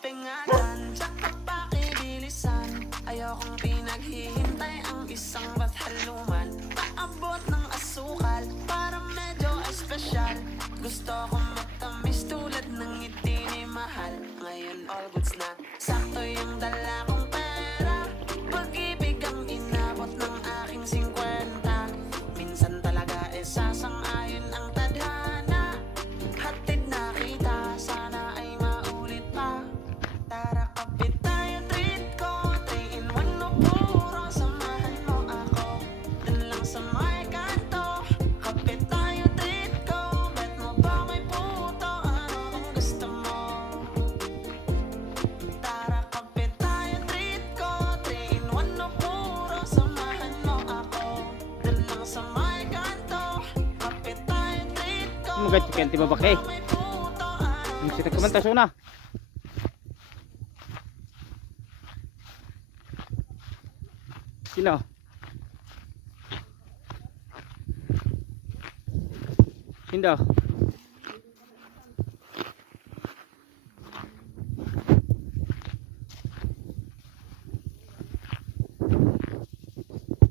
kape nga dyan, tsaka pakibilisan. Ayokong pinaghihintay ang isang bathaluman. Paabot ng asukal para medyo espesyal. Gusto kong matamis tulad ng ngiti ni mahal. Ngayon all goods na, sakto yung dala kong pera. Pag-ibig ang inabot ng aking 50. Minsan talaga sasang-ayon ang tadhana. Hatid na kita, sana ay maulit pa. Tara kapit tayo, treat ko 3 in 1 no puro. Samahan mo ako, dun lang sa may kanto. Kapit tayo, treat ko, bet mo ba may puto? Ano kung gusto mo? Tara kapit tayo, treat ko 3 in 1 no puro. Samahan mo ako, dun lang sa may kanto. Kapit tayo, treat ko, Mga chicken ti babake. may puto. Ano Ang sita kaman taso na. Sino? Sino?